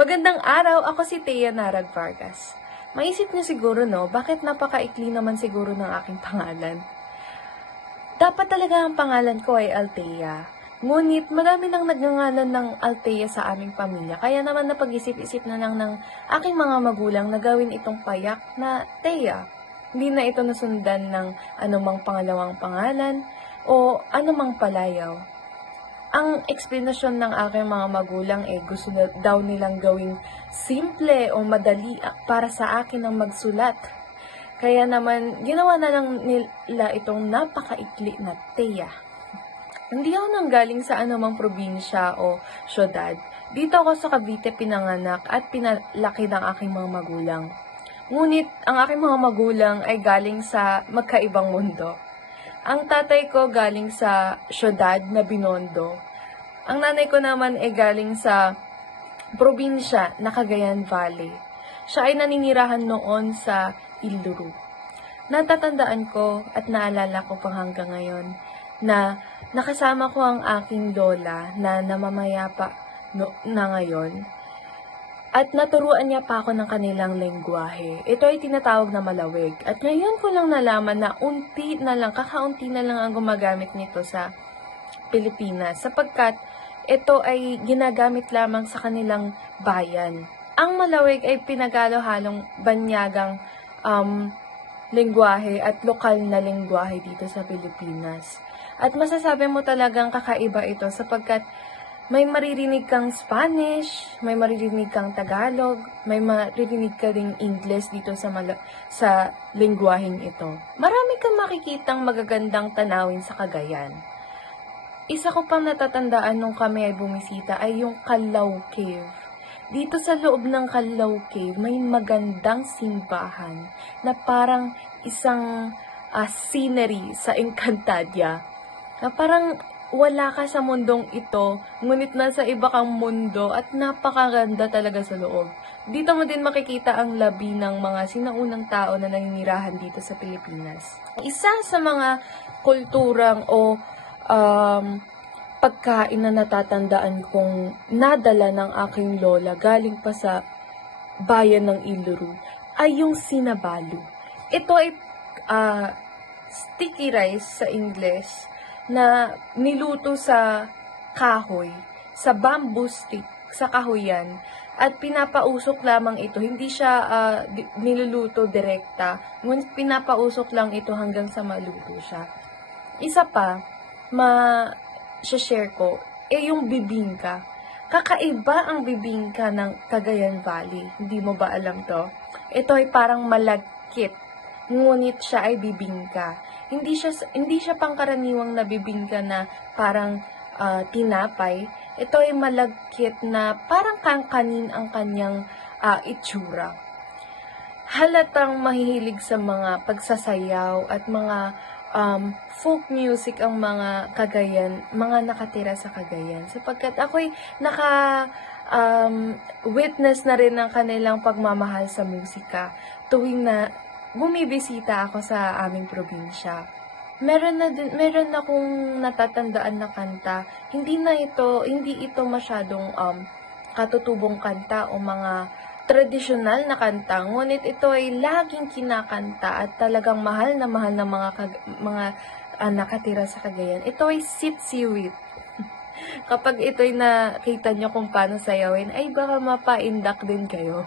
Magandang araw, ako si Thea Narag Vargas. Maisip niyo siguro bakit napakaikli naman siguro ng aking pangalan? Dapat talaga ang pangalan ko ay Althea. Ngunit marami nang nagngangalan ng Althea sa aming pamilya, kaya naman napag-isip-isip na lang ng aking mga magulang na gawin itong payak na Thea. Hindi na ito nasundan ng anumang pangalawang pangalan o anumang palayaw. Ang eksplanasyon ng aking mga magulang gusto daw nilang gawing simple o madali para sa akin ang magsulat. Kaya naman, ginawa na lang nila itong napakaikli na Thea. Hindi ako nanggaling sa anumang probinsya o syudad. Dito ako sa Cavite pinanganak at pinalaki ng aking mga magulang. Ngunit, ang aking mga magulang ay galing sa magkaibang mundo. Ang tatay ko galing sa syudad na Binondo. Ang nanay ko naman ay galing sa probinsya na Cagayan Valley. Siya ay naninirahan noon sa Iluru. Natatandaan ko at naalala ko pang hanggang ngayon na nakasama ko ang aking lola na namamayapa na ngayon. At naturuan niya pa ako ng kanilang lengguwahe. Ito ay tinatawag na Malawig. At ngayon ko lang nalaman na kakaunti na lang ang gumagamit nito sa Pilipinas. Sapagkat ito ay ginagamit lamang sa kanilang bayan. Ang Malawig ay pinagalo-halong banyagang lengguwahe at lokal na lengguwahe dito sa Pilipinas. At masasabi mo talagang kakaiba ito sapagkat may maririnig kang Spanish, may maririnig kang Tagalog, may maririnig ka ding English dito sa lengguwaheng ito. Marami kang makikitang magagandang tanawin sa Cagayan. Isa ko pang natatandaan nung kami ay bumisita ay yung Calao Cave. Dito sa loob ng Calao Cave, may magandang simbahan na parang isang scenery sa Encantadia. Na parang wala ka sa mundong ito, ngunit nasa iba kang mundo at napakaganda talaga sa loob. Dito mo din makikita ang labi ng mga sinaunang tao na naninirahan dito sa Pilipinas. Isa sa mga kulturang o pagkain na natatandaan kong nadala ng aking lola galing pa sa bayan ng Iluru ay yung sinabalu. Ito ay sticky rice sa English na niluto sa kahoy, sa bamboo stick, sa kahoyan, at pinapausok lamang ito. Hindi siya niluluto direkta, ngunit pinapausok lang ito hanggang sa maluto siya. Isa pa, share ko, yung bibingka. Kakaiba ang bibingka ng Cagayan Valley. Hindi mo ba alam to? Ito ay parang malagkit, ngunit siya ay bibingka. Hindi siya pangkaraniwang na bibingka na parang tinapay. Ito ay malagkit na parang kangkanin ang kanyang itsura. Halatang mahihilig sa mga pagsasayaw at mga folk music ang mga Cagayan, mga nakatira sa Cagayan. Sapagkat ako'y witness na rin ng kanilang pagmamahal sa musika tuwing na bumibisita ako sa aming probinsya. Meron akong natatandaan na kanta. Hindi ito masyadong katutubong kanta o mga tradisyonal na kanta. Ngunit ito ay laging kinakanta at talagang mahal na mga nakatira sa Cagayan. Ito ay Sitsiwit. Kapag ito'y nakita nyo kung paano sayawin, ay baka mapaindak din kayo.